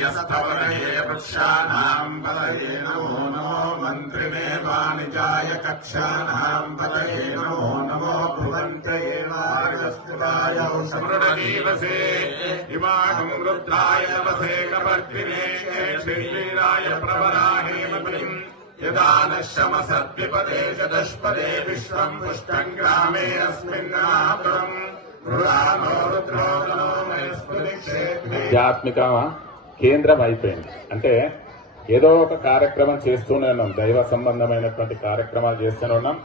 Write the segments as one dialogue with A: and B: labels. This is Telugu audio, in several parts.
A: यस्तवरहे वृक्षाणाम् बलये नमो नमो मन्त्रिणे वाणिजाय कक्षाणाम् बलये नमो नमो भुवन्तये वायस्तुवाय समृणदीवसे इमागम् रुद्राय नमसे कपर्दिने शरीराय प्रवराणेमपतिम् यदा न शमसद्विपदे चतुष्पदे विश्वम् पुष्टम् ग्रामे अस्मिन्नापुरम् रुद्रामो
B: वा కేంద్రం అయిపోయింది. అంటే ఏదో ఒక కార్యక్రమం చేస్తూనే ఉన్నాం. దైవ సంబంధమైనటువంటి కార్యక్రమాలు చేస్తూనే ఉన్నాం.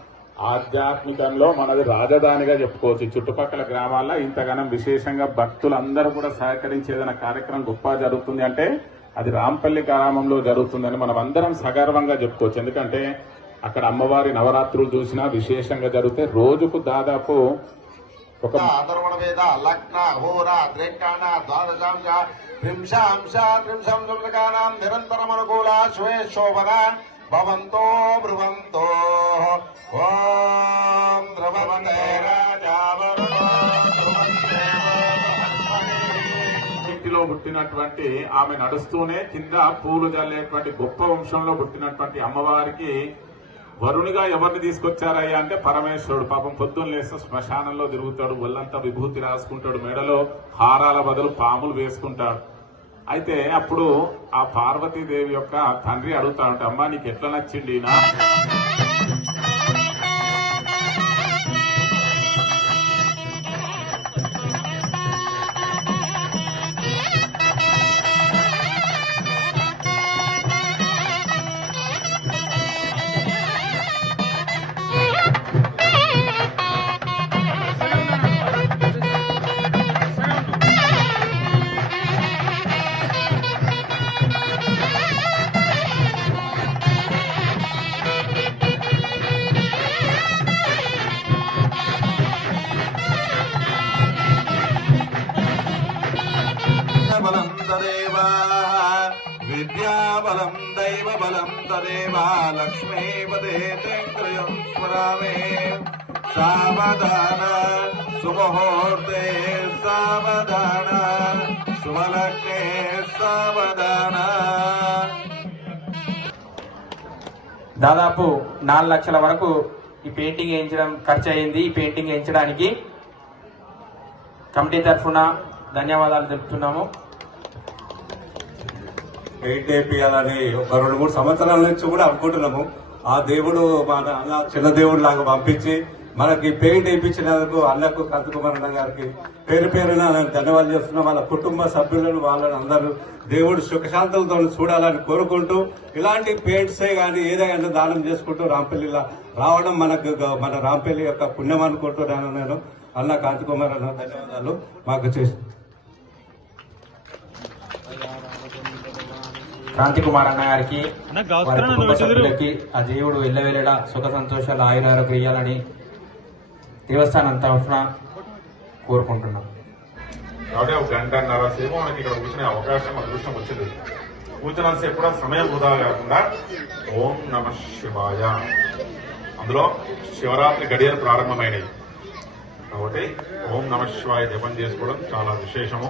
B: ఆధ్యాత్మికంలో మనది రాజధానిగా చెప్పుకోవచ్చు. చుట్టుపక్కల గ్రామాల్లో ఇంతగానం విశేషంగా భక్తులందరూ కూడా సహకరించి ఏదైనా కార్యక్రమం గొప్ప జరుగుతుంది అంటే అది రాంపల్లి గ్రామంలో జరుగుతుందని మనం అందరం సగర్వంగా చెప్పుకోవచ్చు. ఎందుకంటే అక్కడ అమ్మవారి నవరాత్రులు చూసినా విశేషంగా జరిగితే రోజుకు దాదాపు ఒక
A: అధర్వణ వేద లగ్న హోర త్రేకాణ ద్వాదశాంశ త్రింశాంశ త్రింశం సంవత్సరాణం నిరంతరమనుకూల శ్వే శోభన భవంతో బ్రువంతో. ఓం ద్రవంతే
B: ఇంటిలో పుట్టినటువంటి ఆమె నడుస్తూనే కింద పూలు జల్లేటువంటి గొప్ప వంశంలో పుట్టినటువంటి అమ్మవారికి వరుణిగా ఎవరిని తీసుకొచ్చారయ్యా అంటే పరమేశ్వరుడు. పాపం పొద్దున్న లేస్తే శ్మశానంలో తిరుగుతాడు ఒళ్ళంతా విభూతి రాసుకుంటాడు మెడలో హారాల బదులు పాములు వేసుకుంటాడు. అయితే అప్పుడు ఆ పార్వతీదేవి యొక్క తండ్రి అడుగుతా ఉంటా అమ్మా నీకు ఎట్లా నచ్చింది
A: విద్యాబలం దైవ బలం లక్ష్మీపదే త్రయం స్మరామే. సావధాన సుముహూర్తే సావధాన శుభలగ్నే సావధాన.
C: దాదాపు నాలుగు లక్షల వరకు ఈ పెయింటింగ్ వేయించడం ఖర్చు అయింది. ఈ పెయింటింగ్ వేయించడానికి కమిటీ తరఫున ధన్యవాదాలు తెలుపుతున్నాము.
D: పెయింట్ వేపియాలని ఒక రెండు మూడు సంవత్సరాల నుంచి కూడా అనుకుంటున్నాము. ఆ దేవుడు మన అన్న చిన్న దేవుడు లాగా పంపించి మనకి పెయింట్ వేయించినందుకు అన్నకు కందుకుమార్ అన్న గారికి పేరు పేరున ధన్యవాదాలు చేస్తున్నాం వాళ్ళ కుటుంబ సభ్యులను వాళ్ళని అందరూ దేవుడు సుఖశాంతులతో చూడాలని కోరుకుంటూ ఇలాంటి పెయింట్సే కానీ ఏదైనా దానం చేసుకుంటూ రాంపల్లిలా రావడం మనకు మన రాంపల్లి యొక్క పుణ్యం అనుకుంటున్నాను నేను. అన్న కాంతికుమార్ అన్న ధన్యవాదాలు. మాకు చేసి
C: క్రాంతి కుమార్ అన్న గారికి సభ్యులకి ఆ దేవుడు ఎల్లవేళలా సుఖ సంతోషాలు ఆయురారోగ్యం ఇవ్వాలని దేవస్థానం తరఫున కోరుకుంటున్నాం.
B: కాబట్టి ఒక గంటన్నర సేపు మనకి ఇక్కడ కూర్చునే అవకాశం అదృష్టం వచ్చింది. కూర్చున్నంతసేపు కూడా సమయం వృధా కాకుండా ఓం నమ శివాయ. అందులో శివరాత్రి గడియలు ప్రారంభమైనవి. కాబట్టి ఓం నమ శివాయ జపం చేసుకోవడం చాలా విశేషము.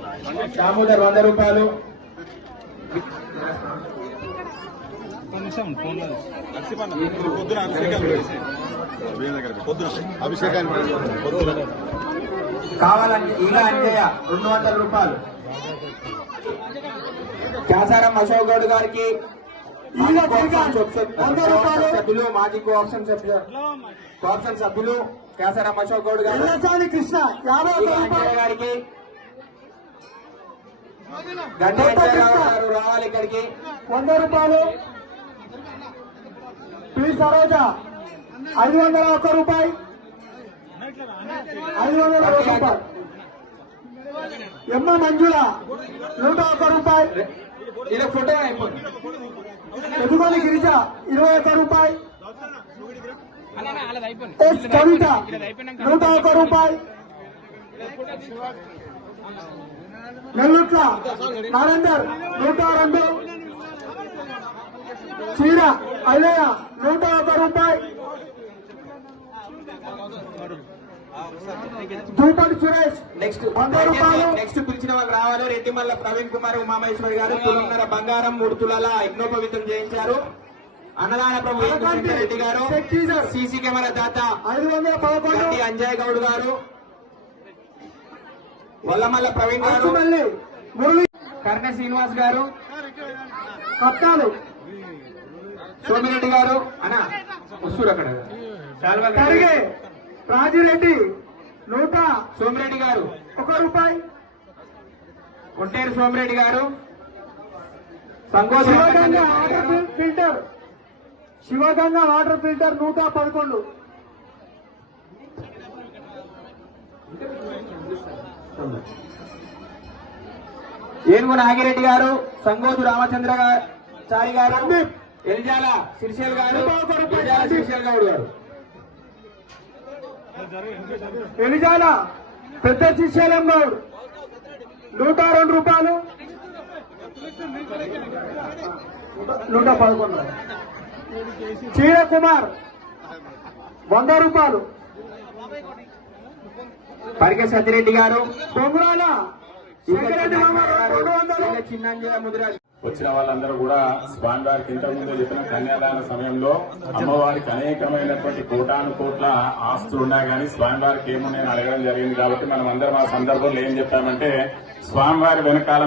C: దామోదర్ వంద రూపాయలు. కావాలని ఇలా అంజయ్య రెండు వందల రూపాయలు. క్యాసారం అశోక్ గౌడ్ గారికి వంద రూపాయలు. సభ్యులు మాజీ కోఆప్షన్ సభ్యులు కోఆప్షన్ సభ్యులు క్యాసారం అశోక్ గౌడ్ గారు. కృష్ణ యాభై గారికి గారు రావాలి ఇక్కడికి. వంద రూపాయలు. పి. సరోజ ఐదు వందల ఒక్క రూపాయి. ఐదు వందల ఒక రూపాయి. ఎమ్మ మంజుల నూట ఒక్క రూపాయి. ఇలా ఫోటో అయిపోయింది.
E: ఎదుగోని గిరిజ ఇరవై ఒక్క రూపాయి. ఎస్ కవిత నూట ఒక్క రూపాయి. నెల్లుట్ల నరేందర్ నూట రెండు. చీర అయ్యయ్య నూట ఒక్క రూపాయి. దూపటి సురేష్.
C: నెక్స్ట్
E: వంద రూపాయలు.
C: నెక్స్ట్ పిలిచిన వాళ్ళు రావాలి. రెడ్డిమల్ల ప్రవీణ్ కుమార్ ఉమామహేశ్వరి గారు తులంన్నర బంగారం మూడు తులాల యజ్ఞోపవితం చేయించారు. అన్నదాన ప్రభు రెడ్డి గారు సీసీ కెమెరా దాత
E: ఐదు వందల పదకొండు.
C: అంజయ్ గౌడ్ గారు. వల్లమల్ల ప్రవీణ్ గారు
E: మురళి
C: కర్ణ శ్రీనివాస్ గారు
E: కప్తాలు
C: సోమిరెడ్డి గారు అన్న వస్తుడు అక్కడ.
E: కరిగే రాజిరెడ్డి నూట
C: సోమిరెడ్డి గారు.
E: ఒక రూపాయి.
C: కొట్టేరు సోమిరెడ్డి గారు.
E: శివగంగ వాటర్ ఫిల్- ఫిల్టర్. శివగంగ వాటర్ ఫిల్టర్ నూట పదకొండు.
C: ఏనుగు నాగిరెడ్డి గారు సంగోజు రామచంద్ర గా- చారి గారు
E: ఎల్జాల
C: ఎలిజాల సిరిసేల్ గారు
E: రూపాయి
C: సిరిసేల్ గౌడ్ గారు.
E: ఎలిజాల పెద్ద శ్రీశైలం గౌడ్. నూట రెండు రూపాయలు. నూట పదకొండు. చీర కుమార్ వంద రూపాయలు.
C: పరికె సత్యరెడ్డి గారు.
B: వచ్చిన వాళ్ళందరూ కూడా స్వామివారికి ఇంతకు ముందు చెప్పిన కన్యాదాన సమయంలో అమ్మవారికి అనేకమైనటువంటి కోటాను కోట్ల ఆస్తులు ఉన్నా కానీ స్వామివారికి ఏమున్నాయని అడగడం జరిగింది కాబట్టి మనం అందరం ఆ సందర్భంలో ఏం చెప్పామంటే స్వామివారి వెనకాల